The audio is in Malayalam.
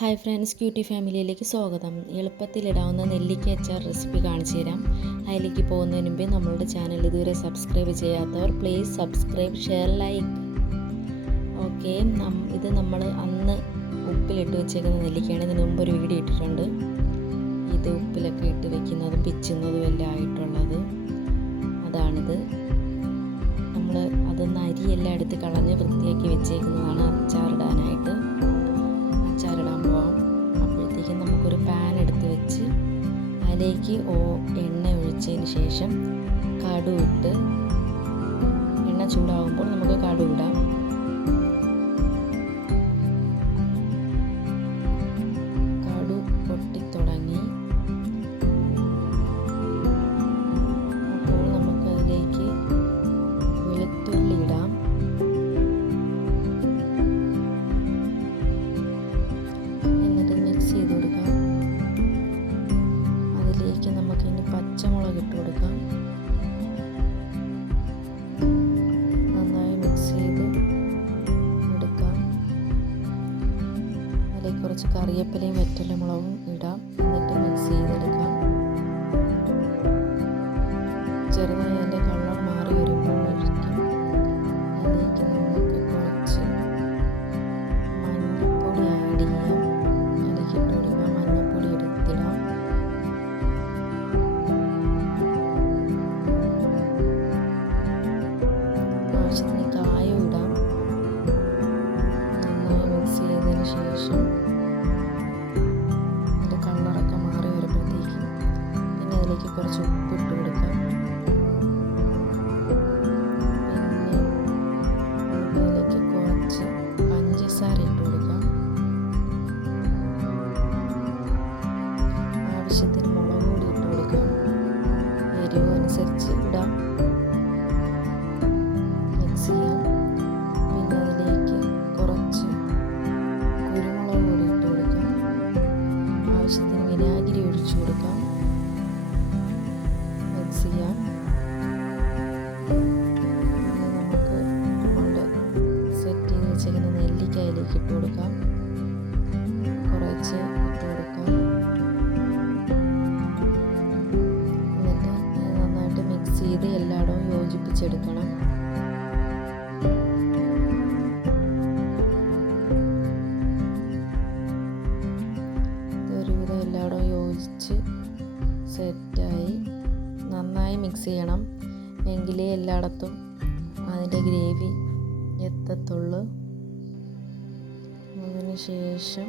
ഹായ് ഫ്രണ്ട്സ്, ക്യൂട്ടി ഫാമിലിയിലേക്ക് സ്വാഗതം. എളുപ്പത്തിലിടാവുന്ന നെല്ലിക്ക അച്ചാർ റെസിപ്പി കാണിച്ചു തരാം. അതിലേക്ക് പോകുന്നതിന് മുമ്പേ നമ്മളുടെ ചാനൽ ഇതുവരെ സബ്സ്ക്രൈബ് ചെയ്യാത്തവർ please subscribe, share, like. Okay, ഇത് നമ്മൾ അന്ന് ഉപ്പിലിട്ട് വെച്ചേക്കുന്ന നെല്ലിക്കയാണ്. ഇതിന് മുമ്പ് ഒരു വീഡിയോ ഇട്ടിട്ടുണ്ട്. ഇത് ഉപ്പിലൊക്കെ ഇട്ട് വെക്കുന്നതും പിച്ചുന്നതും എല്ലാം ആയിട്ടുള്ളത് അതാണിത്. നമ്മൾ അതൊന്ന് അരിയെല്ലാം എടുത്ത് കളഞ്ഞ് വൃത്തിയാക്കി വെച്ചേക്കുന്നതാണ് അച്ചാറിടാനായിട്ട്. അച്ചാറിടാൻ പോവാം. അപ്പോഴത്തേക്കും നമുക്കൊരു പാൻ എടുത്ത് വെച്ച് അതിലേക്ക് എണ്ണ ഒഴിച്ചതിന് ശേഷം കടുക് ഇട്ട്, എണ്ണ ചൂടാകുമ്പോൾ നമുക്ക് കടുക് ഇടാം. കടുക് പൊട്ടിത്തുടങ്ങി അപ്പോൾ നമുക്കതിലേക്ക് വെളുത്തുള്ളി ഇടാം. എന്നിട്ട് മിക്സ് ചെയ്ത് കൊടുക്കാം. അതിലേക്ക് നമുക്കിനി പച്ചമുളക് ഇട്ട് കൊടുക്കാം. നന്നായി മിക്സ് ചെയ്ത് എടുക്കാം. അതിലേക്ക് കുറച്ച് കറിവേപ്പിലയും വെറ്റലമുളകും ഇടാം. എന്നിട്ട് മിക്സ് ചെയ്തെടുക്കാം. ചെറുതായി അതിൻ്റെ കളർ മാറി വരുമ്പോഴേക്കും അതിലേക്ക് നമുക്ക് കുറച്ച് മഞ്ഞൾപ്പൊടി ആഡ് ചെയ്യാം. അതിലേക്ക് ഇട്ട് കൊടുക്കാം. മഞ്ഞൾപ്പൊടി എടുത്തിടാം. ആവശ്യത്തിന് കായം ഇടാം. നന്നായി മിക്സ് ചെയ്തതിന് ശേഷം അതിൻ്റെ കളറൊക്കെ മാറി വരുമ്പോഴത്തേക്കും പിന്നെ അതിലേക്ക് കുറച്ച് ഉപ്പിട്ട് കൊടുക്കാം. പിന്നെ അതിലേക്ക് കുറച്ച് പഞ്ചസാര ഇട്ട് കൊടുക്കാം. ആവശ്യത്തിന് മുളക് പൊടി ഇട്ട് കൊടുക്കാം. എരിവ് അനുസരിച്ച് ഇടാം. മിക്സ് ചെയ്യാം. പിന്നെ അതിലേക്ക് കുറച്ച് കുരുമുളക് പൊടി ഇട്ട് കൊടുക്കാം. ആവശ്യത്തിന് വിനാഗിരി ഒഴിച്ചു കൊടുക്കാം. മിക്സ് ചെയ്യാം. പിന്നെ നമുക്ക് നമ്മളുടെ സെറ്റ് ചെയ്ത് വെച്ചിരിക്കുന്ന നെല്ലിക്ക അതിലേക്ക് ഇട്ട് കൊടുക്കാം. കുറച്ച് ഇട്ട് കൊടുക്കാം. എന്നിട്ട് നന്നായിട്ട് മിക്സ് ചെയ്ത് എല്ലായിടവും യോജിപ്പിച്ചെടുക്കണം. ഇതൊരുവിധം എല്ലായിടവും യോജിച്ച് സെറ്റായി. നന്നായി മിക്സ് ചെയ്യണം, എങ്കിലേ എല്ലായിടത്തും അതിൻ്റെ ഗ്രേവി എത്തത്തുള്ളൂ. അതിന് ശേഷം